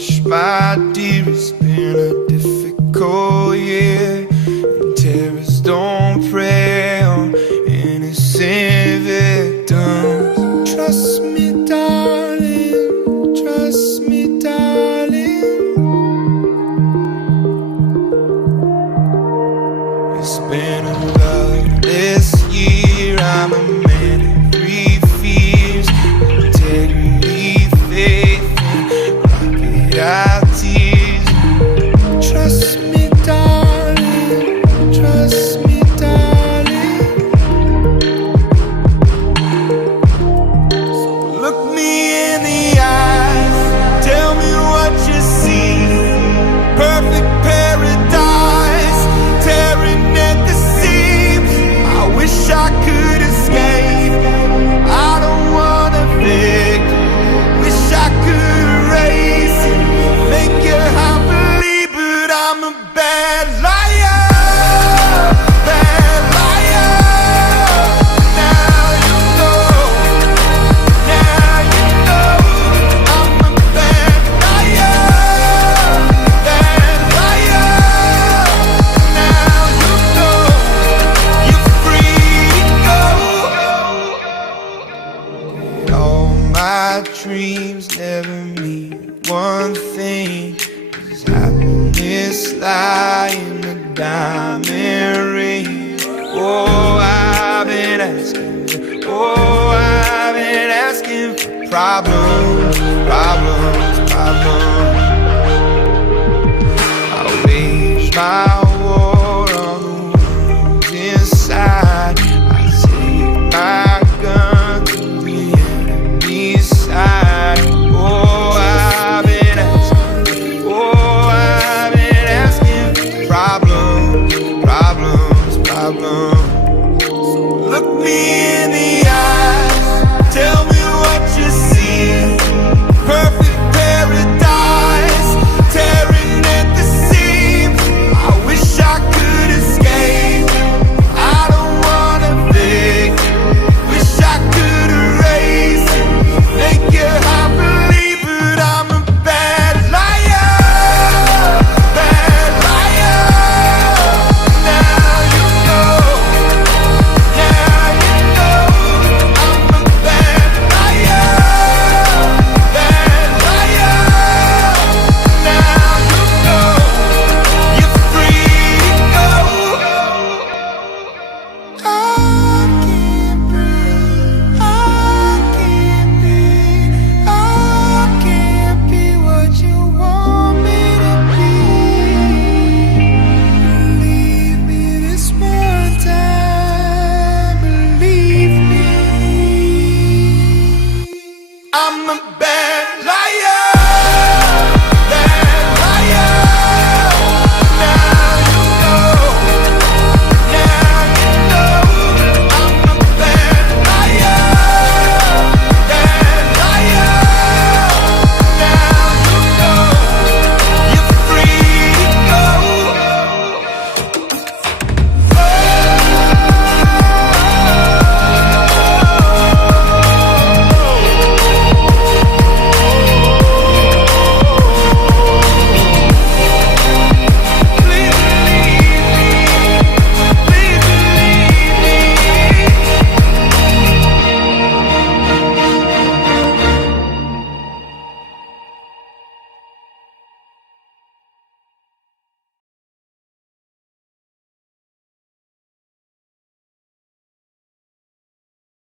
hush, my dear, it's been a difficult year, and terrorists don't prey on innocent victims. Trust me, darling, trust me, darling. It's been a loveless year. I'm a man of three fears: integrity, faith, and rocket tears. Trust me, darling, trust me, darling. So look me in the eyes, tell me what you see. Perfect paradise, tearing at the seams. I wish I could escape. I don't wanna fake. Wish I could erase it, make your heart believe, but I'm a bad liar, bad liar. Now you know, now you know, I'm a bad liar, bad liar. Now you know, you're free to go. All my dreams never mean one thing. Does happiness lie in a diamond ring? Oh, I've been asking, oh, I've been asking for problems, problems, problems. I wage my war on the wounds inside. I take my gun to the enemy's side. Oh, I've been asking, oh, I've been asking for problems, problems, problems. So look me in the eyes, tell me what you see. Perfect paradise, tearing at the seams. I wish I could escape. I don't wanna fake. Wish I could erase it, make your heart believe, but I'm a bad liar, bad liar. Now you know, now you know, I'm a bad liar, bad liar. Now you know, you're free to go. I can't breathe, I can't breathe, I can't be what you want me to be. Believe me this one time, believe me. I'm a bad